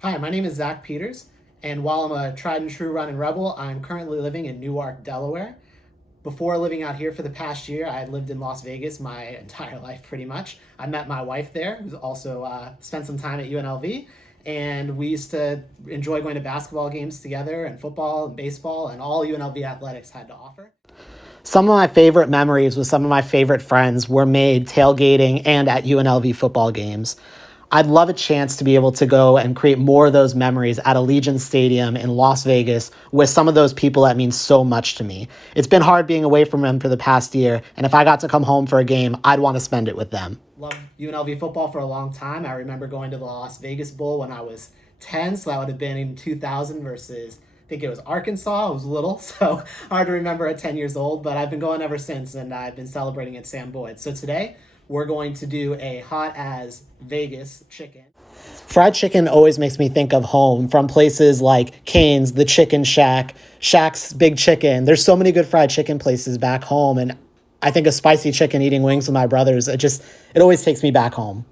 Hi, my name is Zach Peters, and while I'm a tried and true running rebel, I'm currently living in Newark, Delaware. Before living out here for the past year, I had lived in Las Vegas my entire life pretty much. I met my wife there, who's also spent some time at UNLV, and we used to enjoy going to basketball games together and football and baseball and all UNLV athletics had to offer. Some of my favorite memories with some of my favorite friends were made tailgating and at UNLV football games. I'd love a chance to be able to go and create more of those memories at Allegiant Stadium in Las Vegas with some of those people that mean so much to me. It's been hard being away from them for the past year, and if I got to come home for a game, I'd want to spend it with them. Loved UNLV football for a long time. I remember going to the Las Vegas Bowl when I was 10, so that would have been in 2000 versus I think it was Arkansas. I was little, so hard to remember at 10 years old, but I've been going ever since, and I've been celebrating at Sam Boyd. So today, we're going to do a hot as Vegas chicken. Fried chicken always makes me think of home from places like Cane's, the Chicken Shack, Shack's Big Chicken. There's so many good fried chicken places back home, and I think of spicy chicken eating wings with my brothers. It always takes me back home.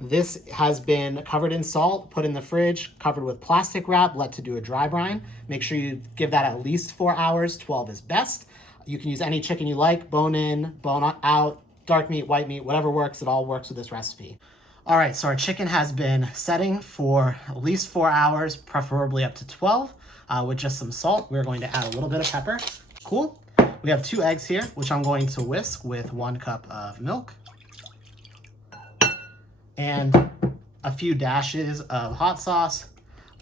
This has been covered in salt, put in the fridge, covered with plastic wrap, let to do a dry brine. Make sure you give that at least 4 hours, 12 is best. You can use any chicken you like, bone in, bone out, dark meat, white meat, whatever works, it all works with this recipe. All right, so our chicken has been setting for at least 4 hours, preferably up to 12, with just some salt. We're going to add a little bit of pepper. Cool. We have 2 eggs here, which I'm going to whisk with 1 cup of milk and a few dashes of hot sauce.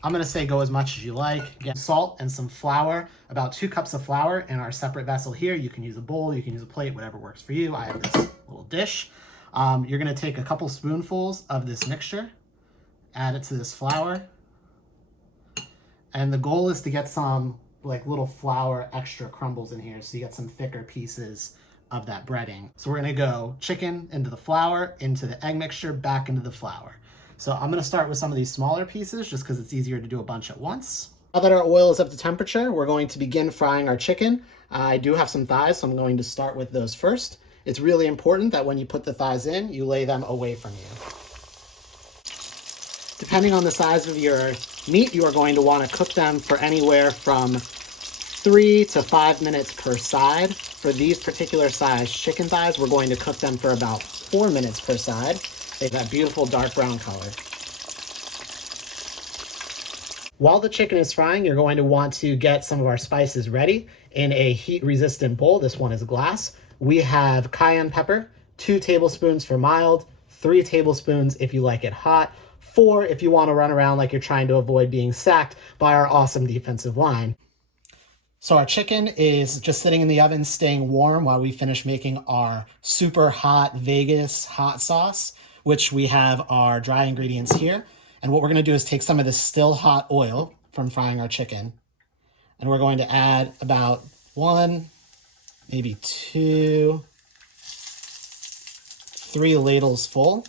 I'm gonna say go as much as you like. Get salt and some flour, about 2 cups of flour in our separate vessel here. You can use a bowl, you can use a plate, whatever works for you. I have this little dish. You're gonna take a couple spoonfuls of this mixture, add it to this flour. And the goal is to get some like little flour extra crumbles in here so you get some thicker pieces of that breading. So we're gonna go chicken into the flour, into the egg mixture, back into the flour. So I'm gonna start with some of these smaller pieces just because it's easier to do a bunch at once. Now that our oil is up to temperature, we're going to begin frying our chicken. I do have some thighs, so I'm going to start with those first. It's really important that when you put the thighs in, you lay them away from you. Depending on the size of your meat, you are going to want to cook them for anywhere from 3 to 5 minutes per side. For these particular size chicken thighs, we're going to cook them for about 4 minutes per side. They have that beautiful dark brown color. While the chicken is frying, you're going to want to get some of our spices ready in a heat-resistant bowl. This one is glass. We have cayenne pepper, 2 tablespoons for mild, 3 tablespoons if you like it hot, 4 if you want to run around like you're trying to avoid being sacked by our awesome defensive line. So our chicken is just sitting in the oven, staying warm while we finish making our super hot Vegas hot sauce, which we have our dry ingredients here. And what we're going to do is take some of this still hot oil from frying our chicken, and we're going to add about 1, maybe 2, 3 ladles full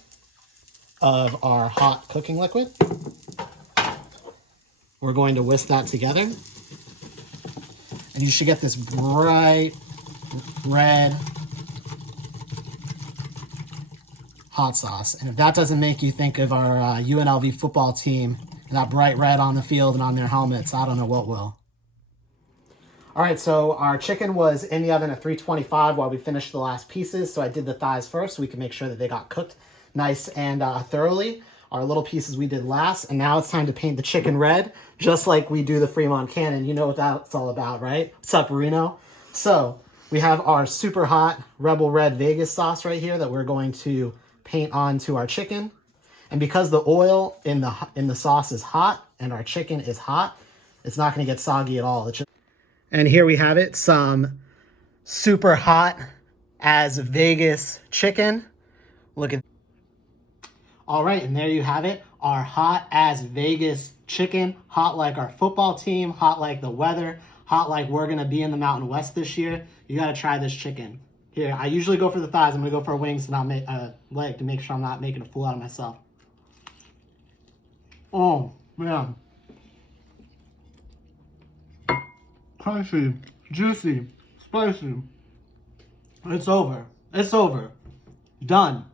of our hot cooking liquid. We're going to whisk that together. And you should get this bright red hot sauce. And if that doesn't make you think of our UNLV football team, that bright red on the field and on their helmets, I don't know what will. All right, so our chicken was in the oven at 325 while we finished the last pieces. So I did the thighs first so we can make sure that they got cooked nice and thoroughly. Our little pieces we did last, and now it's time to paint the chicken red, just like we do the Fremont Cannon. You know what that's all about, right? What's up, Reno? So we have our super hot Rebel Red Vegas sauce right here that we're going to paint onto our chicken. And because the oil in the sauce is hot and our chicken is hot, it's not going to get soggy at all. And here we have it, some super hot as Vegas chicken. Look at. All right, and there you have it, our hot as Vegas chicken, hot like our football team, hot like the weather, hot like we're gonna be in the Mountain West this year. You gotta try this chicken. Here, I usually go for the thighs. I'm gonna go for wings to not make leg to make sure I'm not making a fool out of myself. Oh man, crunchy, juicy, spicy. It's over. It's over. Done.